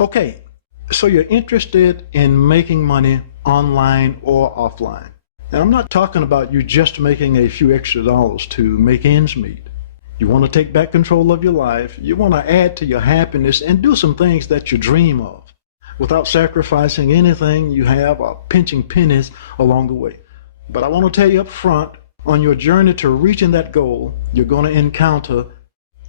Okay, so you're interested in making money online or offline. And I'm not talking about you just making a few extra dollars to make ends meet. You want to take back control of your life. You want to add to your happiness and do some things that you dream of without sacrificing anything you have or pinching pennies along the way. But I want to tell you up front, on your journey to reaching that goal, you're going to encounter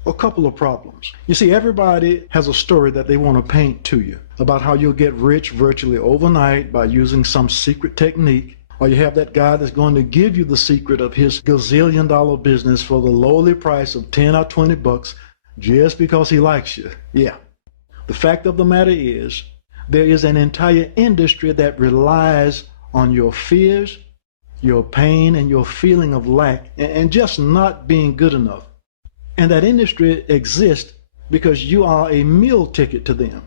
a couple of problems. You see, everybody has a story that they want to paint to you about how you'll get rich virtually overnight by using some secret technique, or you have that guy that's going to give you the secret of his gazillion-dollar business for the lowly price of 10 or 20 bucks just because he likes you. Yeah. The fact of the matter is, there is an entire industry that relies on your fears, your pain, and your feeling of lack, and just not being good enough. And that industry exists because you are a meal ticket to them.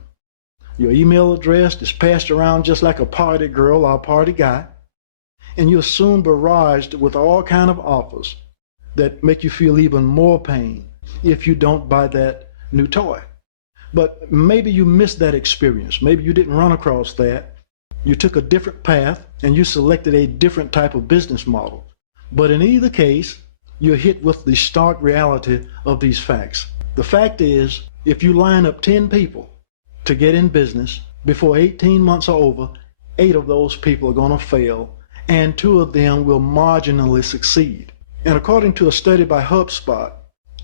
Your email address is passed around just like a party girl or a party guy, and you're soon barraged with all kinds of offers that make you feel even more pain if you don't buy that new toy. But maybe you missed that experience. Maybe you didn't run across that. You took a different path and you selected a different type of business model. But in either case, you're hit with the stark reality of these facts. The fact is, if you line up 10 people to get in business, before 18 months are over, 8 of those people are going to fail, and 2 of them will marginally succeed. And according to a study by HubSpot,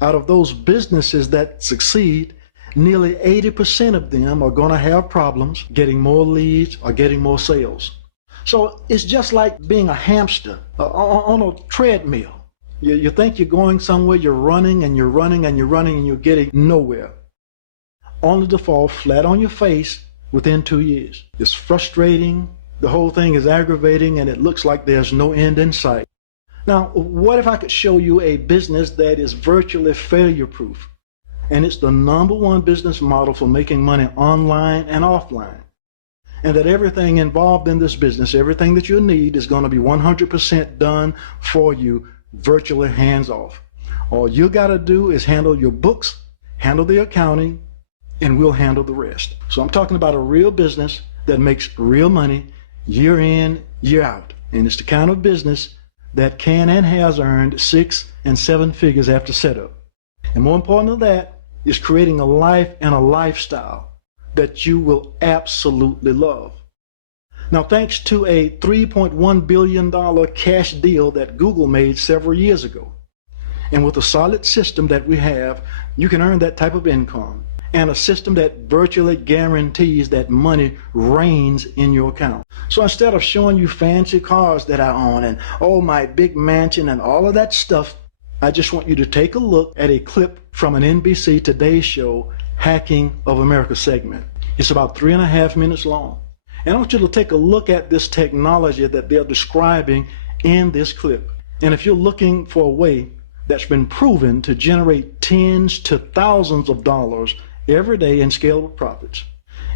out of those businesses that succeed, nearly 80% of them are going to have problems getting more leads or getting more sales. So it's just like being a hamster on a treadmill. You think you're going somewhere, you're running and you're running and you're running and you're getting nowhere, only to fall flat on your face within 2 years. It's frustrating, the whole thing is aggravating, and it looks like there's no end in sight. Now, what if I could show you a business that is virtually failure-proof? And it's the #1 business model for making money online and offline. And that everything involved in this business, everything that you need, is going to be 100% done for you, virtually hands-off. All you got to do is handle your books, handle the accounting, and we'll handle the rest. So I'm talking about a real business that makes real money year in, year out. And it's the kind of business that can and has earned 6 and 7 figures after setup. And more important than that, is creating a life and a lifestyle that you will absolutely love. Now, thanks to a $3.1 billion cash deal that Google made several years ago, and with a solid system that we have, you can earn that type of income, and a system that virtually guarantees that money rains in your account. So instead of showing you fancy cars that I own and oh, my big mansion and all of that stuff, I just want you to take a look at a clip from an NBC Today show, Hacking of America segment. It's about 3.5 minutes long. And I want you to take a look at this technology that they're describing in this clip. And if you're looking for a way that's been proven to generate tens to thousands of dollars every day in scalable profits,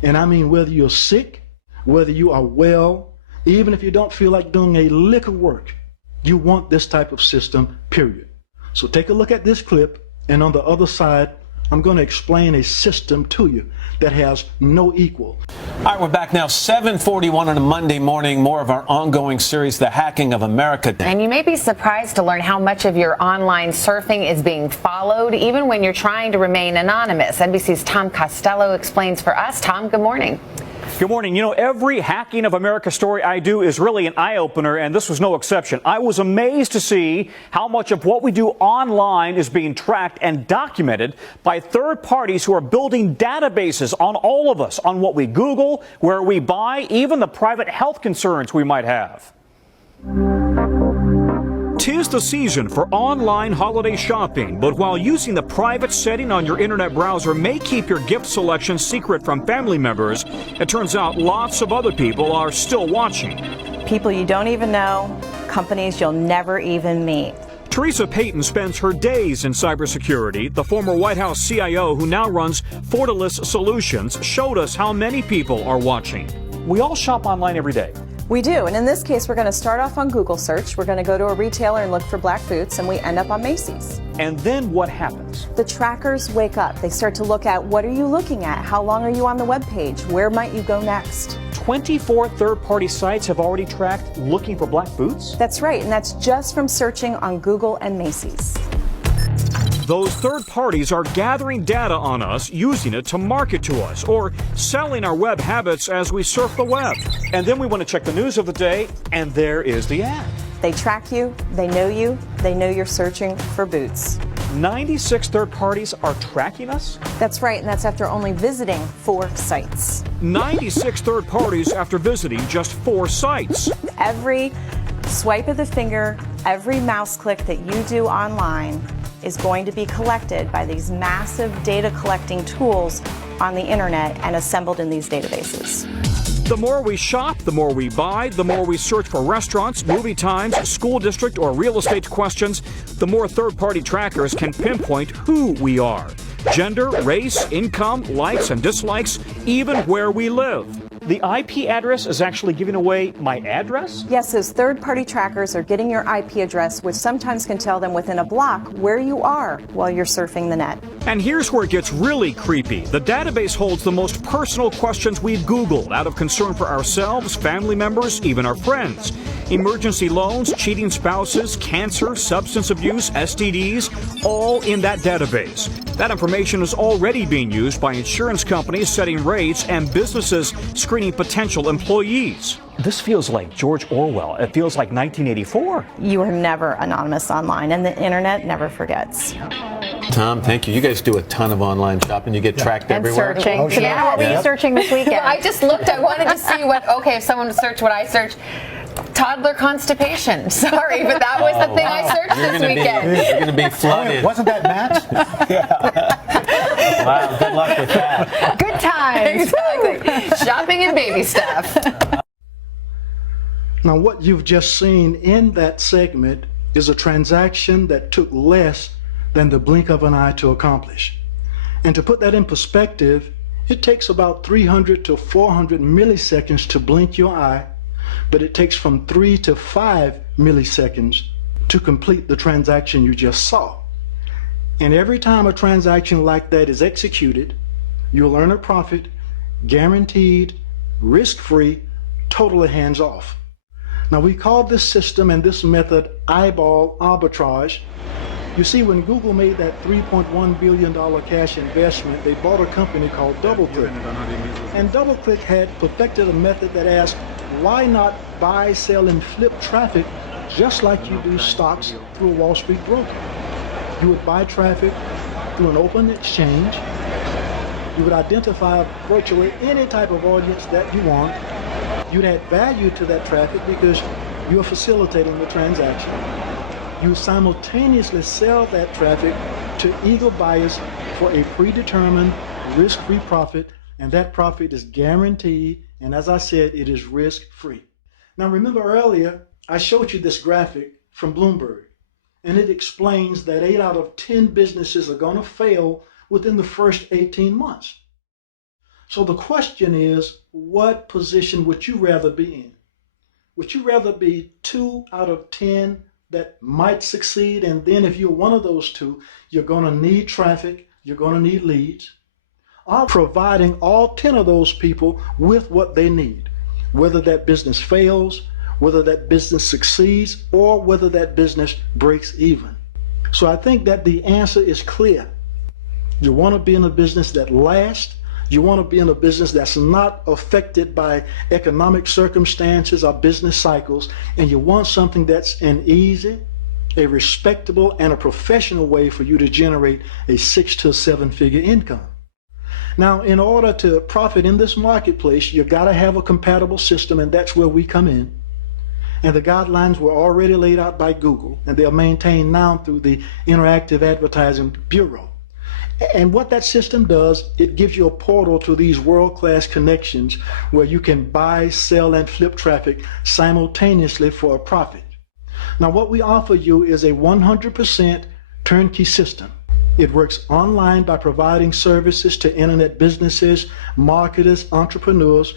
and I mean whether you're sick, whether you are well, even if you don't feel like doing a lick of work, you want this type of system, period. So take a look at this clip, and on the other side, I'm going to explain a system to you that has no equal. All right, we're back now, 7:41 on a Monday morning. More of our ongoing series, The Hacking of America. And you may be surprised to learn how much of your online surfing is being followed, even when you're trying to remain anonymous. NBC's Tom Costello explains for us. Tom, good morning. Good morning. You know, every Hacking of America story I do is really an eye-opener, and this was no exception. I was amazed to see how much of what we do online is being tracked and documented by third parties who are building databases on all of us, on what we Google, where we buy, even the private health concerns we might have. 'Tis the season for online holiday shopping, but while using the private setting on your internet browser may keep your gift selection secret from family members, it turns out lots of other people are still watching. People you don't even know, companies you'll never even meet. Teresa Payton spends her days in cybersecurity. The former White House CIO, who now runs Fortalice Solutions, showed us how many people are watching. We all shop online every day. We do, and in this case, we're going to start off on Google search. We're going to go to a retailer and look for black boots, and we end up on Macy's. And then what happens? The trackers wake up. They start to look at, what are you looking at? How long are you on the web page? Where might you go next? 24 third-party sites have already tracked looking for black boots? That's right, and that's just from searching on Google and Macy's. Those third parties are gathering data on us, using it to market to us, or selling our web habits as we surf the web. And then we want to check the news of the day, and there is the ad. They track you, they know you're searching for boots. 96 third parties are tracking us? That's right, and that's after only visiting 4 sites. 96 third parties after visiting just 4 sites. Every swipe of the finger, every mouse click that you do online is going to be collected by these massive data collecting tools on the internet and assembled in these databases. The more we shop, the more we buy, the more we search for restaurants, movie times, school district, or real estate questions, the more third-party trackers can pinpoint who we are. Gender, race, income, likes and dislikes, even where we live. The IP address is actually giving away my address? Yes, those third-party trackers are getting your IP address, which sometimes can tell them within a block where you are while you're surfing the net. And here's where it gets really creepy. The database holds the most personal questions we've Googled out of concern for ourselves, family members, even our friends. Emergency loans, cheating spouses, cancer, substance abuse, STDs, all in that database. That information is already being used by insurance companies setting rates and businesses screening potential employees. This feels like George Orwell. It feels like 1984. You are never anonymous online, and the internet never forgets. Tom, thank you. You guys do a ton of online shopping. You get tracked And everywhere. searching. Oh, sure. Yeah, what were you Yep. searching this weekend? I just looked. I wanted to see what, okay, if someone would search what I searced. Toddler constipation. Sorry, but that was the thing I searched You're this gonna weekend. You're going to be flooded. Wasn't that Matt? Wow, good luck with that. Good times. Exactly. Shopping and baby stuff. Now, what you've just seen in that segment is a transaction that took less than the blink of an eye to accomplish. And to put that in perspective, it takes about 300 to 400 milliseconds to blink your eye, but it takes from 3 to 5 milliseconds to complete the transaction you just saw. And every time a transaction like that is executed, you'll earn a profit, guaranteed, risk-free, totally hands-off. Now, we call this system and this method eyeball arbitrage. You see, when Google made that $3.1 billion cash investment, they bought a company called DoubleClick. And DoubleClick had perfected a method that asked, why not buy, sell, and flip traffic just like you do stocks through a Wall Street broker? You would buy traffic through an open exchange. You would identify virtually any type of audience that you want. You'd add value to that traffic because you're facilitating the transaction. You simultaneously sell that traffic to eager buyers for a predetermined risk-free profit, and that profit is guaranteed, and as I said, it is risk-free. Now remember earlier, I showed you this graphic from Bloomberg, and it explains that 8 out of 10 businesses are going to fail within the first 18 months. So the question is, what position would you rather be in? Would you rather be 2 out of 10 that might succeed, and then if you're one of those 2, you're going to need traffic, you're going to need leads, or providing all 10 of those people with what they need, whether that business fails, whether that business succeeds, or whether that business breaks even? So I think that the answer is clear. You want to be in a business that lasts. You want to be in a business that's not affected by economic circumstances or business cycles, and you want something that's an easy, a respectable, and a professional way for you to generate a 6 to 7-figure income. Now, in order to profit in this marketplace, you got to have a compatible system, and that's where we come in. And the guidelines were already laid out by Google, and they are maintained now through the Interactive Advertising Bureau. And what that system does, it gives you a portal to these world-class connections where you can buy, sell, and flip traffic simultaneously for a profit. Now, what we offer you is a 100% turnkey system. It works online by providing services to internet businesses, marketers, entrepreneurs,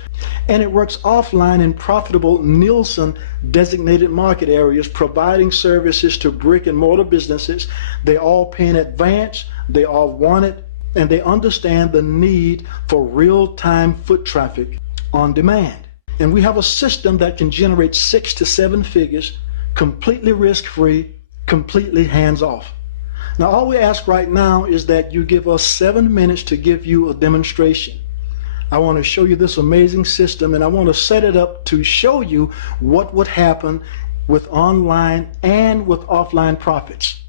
And it works offline in profitable Nielsen designated market areas, providing services to brick and mortar businesses. They all pay in advance, they all want it, and they understand the need for real-time foot traffic on demand. And we have a system that can generate 6 to 7 figures, completely risk-free, completely hands-off. Now, all we ask right now is that you give us 7 minutes to give you a demonstration. I want to show you this amazing system, and I want to set it up to show you what would happen with online and with offline profits.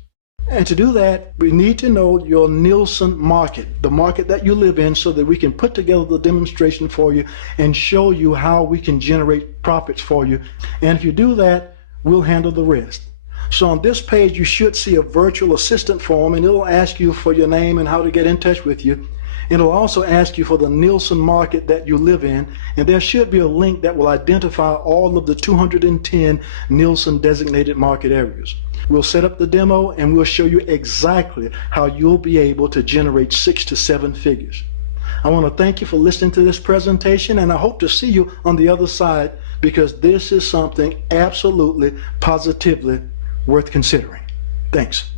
And to do that, we need to know your Nielsen market, the market that you live in, so that we can put together the demonstration for you and show you how we can generate profits for you. And if you do that, we'll handle the rest. So on this page, you should see a virtual assistant form, and it'll ask you for your name and how to get in touch with you. It'll also ask you for the Nielsen market that you live in, and there should be a link that will identify all of the 210 Nielsen designated market areas. We'll set up the demo and we'll show you exactly how you'll be able to generate 6 to 7 figures. I want to thank you for listening to this presentation, and I hope to see you on the other side, because this is something absolutely, positively worth considering. Thanks.